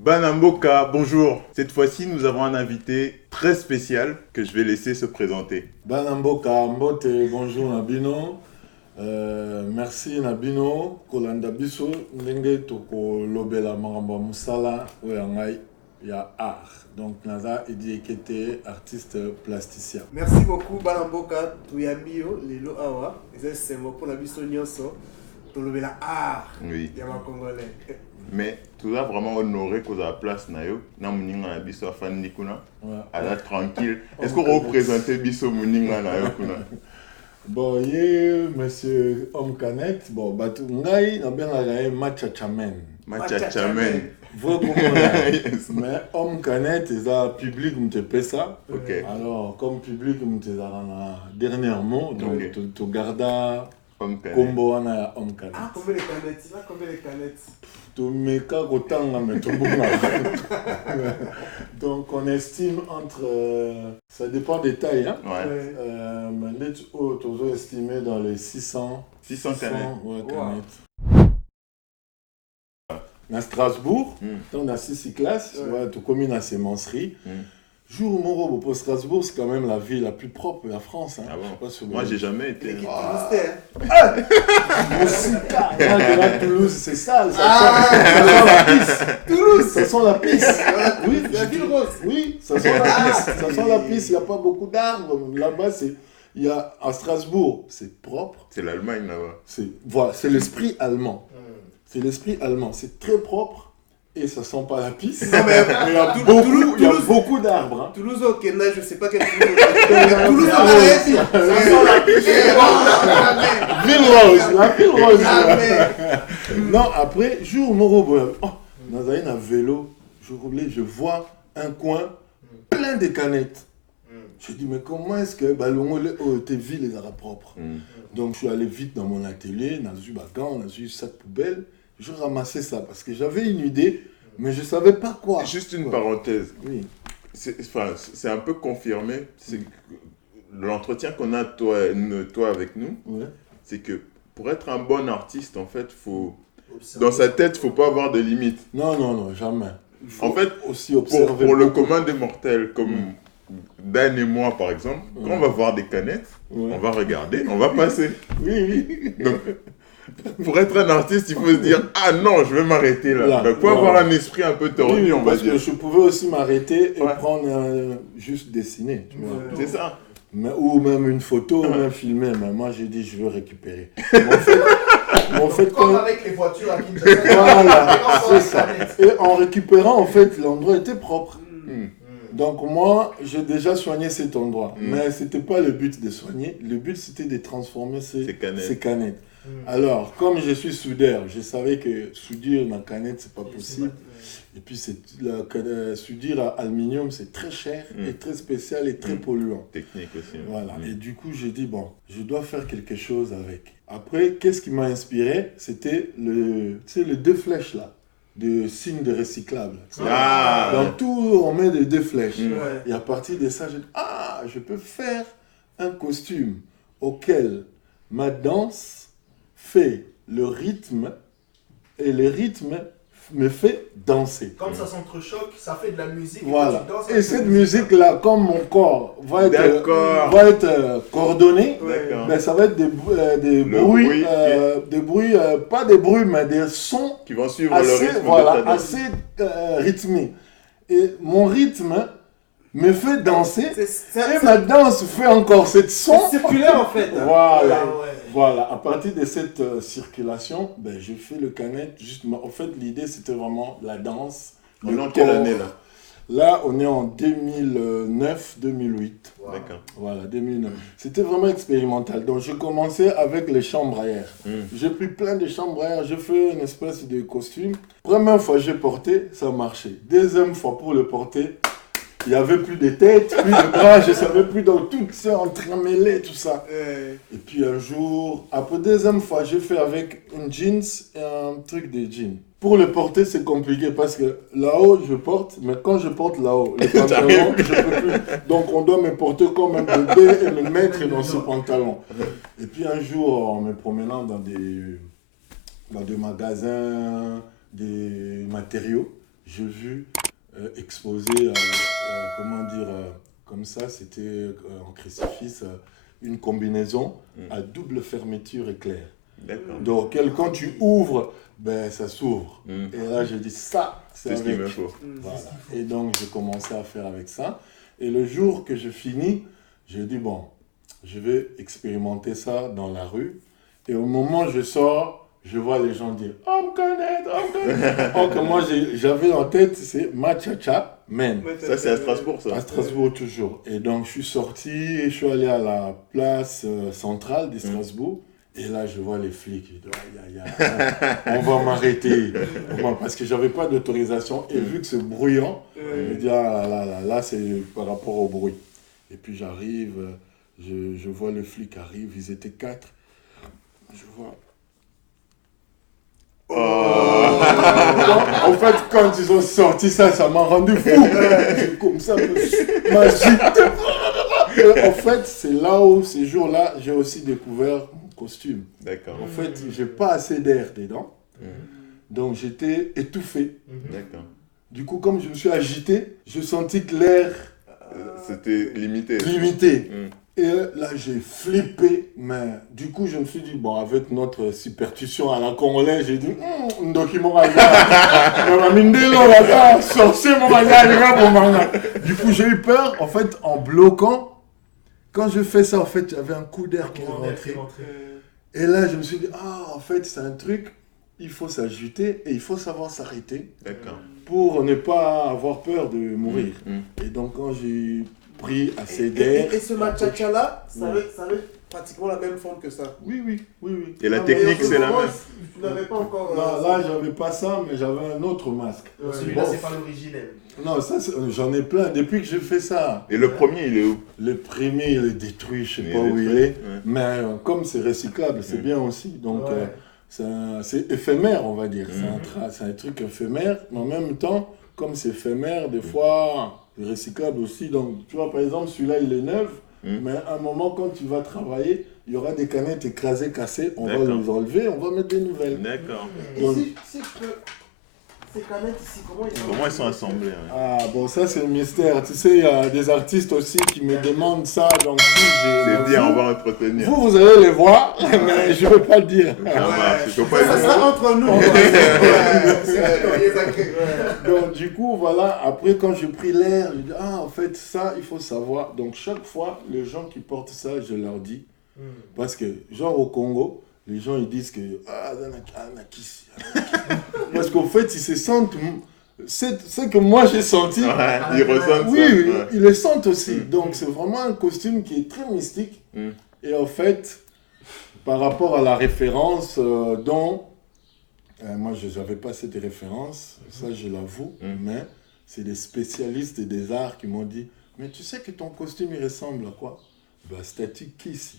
Banamboka, bonjour. Cette fois-ci, nous avons un invité très spécial que je vais laisser se présenter. Banamboka, Mbote, bonjour Nabino. Merci Nabino. Kolanda biso, ndenge toko lobela maramba musala oyangai ya art. Donc naza Ediekete, artiste plasticien. Merci beaucoup Banamboka, tuyambio lelo awa. C'est pour la biso nyonso. Tolobela art. Oui. Yama congolais. Mais tu as vraiment honoré que la place nayo na muninga na biso afan nikuna. Ala tranquille. Est-ce qu'on représente biso muninga nayo kuna? Bon, ye monsieur Homme Canet, bon batu ngai na bien la Machachamen. Machachamen. Vous comprenez? Mais Homme Canet est un public m'te pesa. OK. Alors comme public m'te na dernièrement donc tu garda Homme Canet. combo wana ya Homme Canet. Ah, combien les canettes? Là, combien les canettes? Donc on estime entre, ça dépend des tailles, hein? Mais on estimé dans les 600 canettes. Ouais, canettes. À Strasbourg, on a 6 classes, tu communes à Sémencerie. Jour Moro pour Strasbourg, c'est quand même la ville la plus propre de la France. Hein. Ah bon? Si moi, j'ai jamais été. Toulouse, c'est sale. Ça sent la pisse. Toulouse, ça sent la pisse. Oui, la ville rose. Oui, ça sent la pisse. Ça sent la pisse. Il n'y a pas beaucoup d'arbres. Là-bas, il y a à Strasbourg, c'est propre. C'est l'Allemagne là-bas. Voilà, c'est l'esprit allemand. C'est l'esprit allemand. C'est très propre. Et ça sent pas la pisse. Non, mais il y a beaucoup d'arbres. Hein. Toulouse au Kenya, je sais pas quel Toulouse. Toulouse au Kenya, ça sent la pisse. Ville rose, la ville rose. Non, après, jour Moro, dans un vélo, je vois un coin plein de canettes. Je dis, mais comment est-ce que tes villes les aura propres? Donc je suis allé vite dans mon atelier, dans un bagan, dans une sac poubelle. Je ramassais ça parce que j'avais une idée, mais je ne savais pas quoi. Juste une parenthèse. Oui. C'est un peu confirmé. L'entretien qu'on a, toi avec nous, c'est que pour être un bon artiste, en fait, dans sa tête, il ne faut pas avoir de limites. Non, jamais. En fait, aussi observer pour le commun des mortels, comme Dan et moi, par exemple, quand on va voir des canettes, on va regarder, on va passer. Oui. Donc, pour être un artiste, il faut se dire « Ah non, je vais m'arrêter là ». Il faut avoir un esprit un peu tordu, on va dire. Parce que je pouvais aussi m'arrêter et prendre juste dessiner. Tu vois. C'est ça. Ou même une photo, même filmer. Mais moi, j'ai dit, je veux récupérer. En fait, comme avec les voitures à Kinshasa. Voilà, c'est ça. Et en récupérant, en fait, l'endroit était propre. Donc moi, j'ai déjà soigné cet endroit. Mais ce n'était pas le but de soigner. Le but, c'était de transformer ces canettes. Alors, comme je suis soudeur, je savais que soudure dans canette, c'est pas possible. Et puis, soudure à aluminium, c'est très cher et très spécial et très polluant. Technique aussi. Voilà. Et du coup, j'ai dit, bon, je dois faire quelque chose avec. Après, qu'est-ce qui m'a inspiré? C'était les 2 flèches là, de signes de recyclable. Dans tout, on met les 2 flèches. Et à partir de ça, j'ai dit, je peux faire un costume auquel ma danse fait le rythme et le rythme me fait danser. Comme ça s'entrechoque, ça fait de la musique. Voilà. Et cette musique-là, comme mon corps va être coordonné, ben ça va être des bruits, pas des bruits, mais des sons qui vont suivre assez, le rythme assez rythmés. Et mon rythme me fait danser et ma danse fait encore cette son. C'est circulaire en fait. Voilà, à partir de cette circulation, je fais le canette. En fait, l'idée, c'était vraiment la danse. On est en quelle année là? Là, on est en 2009-2008. D'accord. Voilà, 2009. C'était vraiment expérimental. Donc, j'ai commencé avec les chambres à air. J'ai pris plein de chambres à air. J'ai fait une espèce de costume. Première fois, j'ai porté, ça marchait. Deuxième fois, pour le porter, il n'y avait plus de tête, plus de bras, je ne savais plus, donc tout ça entremêlé, tout ça. Et puis un jour, après deuxième fois, j'ai fait avec une jeans et un truc de jeans. Pour le porter, c'est compliqué parce que là-haut, je porte, mais quand je porte là-haut, les pantalons, je ne peux plus. Donc on doit me porter comme un bébé et me mettre dans ce pantalon. Et puis un jour, en me promenant dans des magasins, des matériaux, j'ai vu exposer, comme ça, c'était en crucifix, une combinaison à double fermeture éclair. D'accord. Donc, quand tu ouvres, ben, ça s'ouvre. Et là, j'ai dit, ça, c'est ce qu'il me faut. Voilà. Et donc, j'ai commencé à faire avec ça. Et le jour que je finis, j'ai dit, bon, je vais expérimenter ça dans la rue. Et au moment où je sors, je vois les gens dire « On me connaît !» Donc moi, j'avais en tête, c'est « Machacha Men ». Ça, c'est à Strasbourg, ça. À Strasbourg, toujours. Et donc, je suis sorti et je suis allé à la place centrale de Strasbourg. Et là, je vois les flics. Je dis « Aïe, aïe, aïe, on va m'arrêter. » Parce que je n'avais pas d'autorisation. Et vu que c'est bruyant, je me dis « Ah là, c'est par rapport au bruit. » Et puis, j'arrive, je vois les flics arrivent. Ils étaient 4. Je vois... En fait, quand ils ont sorti ça, ça m'a rendu fou. Comme ça, magique. En fait, c'est là où, ces jours-là, j'ai aussi découvert mon costume. D'accord. En fait, j'ai pas assez d'air dedans. Donc, j'étais étouffé. D'accord. Du coup, comme je me suis agité, je sentis que l'air... c'était limité. Et là, j'ai flippé, mais du coup, je me suis dit, bon, avec notre superstition à la congolaise, j'ai dit, du coup, j'ai eu peur, en fait, en bloquant. Quand je fais ça, en fait, j'avais un coup d'air qui est rentré. Et là, je me suis dit, en fait, c'est un truc, il faut s'agiter et il faut savoir s'arrêter. D'accord. Pour ne pas avoir peur de mourir. Et donc, quand j'ai pris assez d'air... Et ce machacha-là, ça avait pratiquement la même forme que ça. Oui. Et la technique, c'est la même. Tu n'avais pas encore... Là, j'avais pas ça, mais j'avais un autre masque. Celui-là, c'est pas l'originel. Non, ça, j'en ai plein depuis que j'ai fait ça. Et le premier, il est où? Le premier, il est détruit, je sais pas où il est. Mais comme c'est recyclable, c'est bien aussi. Donc, c'est éphémère, on va dire. C'est un truc éphémère, mais en même temps, comme c'est éphémère, des fois, c'est recyclable aussi. Donc, tu vois, par exemple, celui-là, il est neuf, mais à un moment, quand tu vas travailler, il y aura des canettes écrasées, cassées, on va les enlever, on va mettre des nouvelles. D'accord. Donc, si je peux... Ces canettes ici, comment elles sont assemblées? Ah bon, ça c'est le mystère. Tu sais, il y a des artistes aussi qui me demandent ça, donc c'est bien, on va entretenir. Vous allez les voir, mais je ne veux pas le dire. Ça sera entre nous. Donc du coup, voilà, après quand j'ai pris l'air, je dis, en fait, ça, il faut savoir. Donc chaque fois, les gens qui portent ça, je leur dis, parce que, genre au Congo, les gens ils disent que parce qu'en fait ils se sentent ce que moi j'ai senti, ils ressentent ça. Ils le sentent aussi. Donc c'est vraiment un costume qui est très mystique. Et en fait, par rapport à la référence dont moi je n'avais pas cette référence, ça je l'avoue, mais c'est des spécialistes des arts qui m'ont dit, mais tu sais que ton costume il ressemble à quoi? Static Kiss.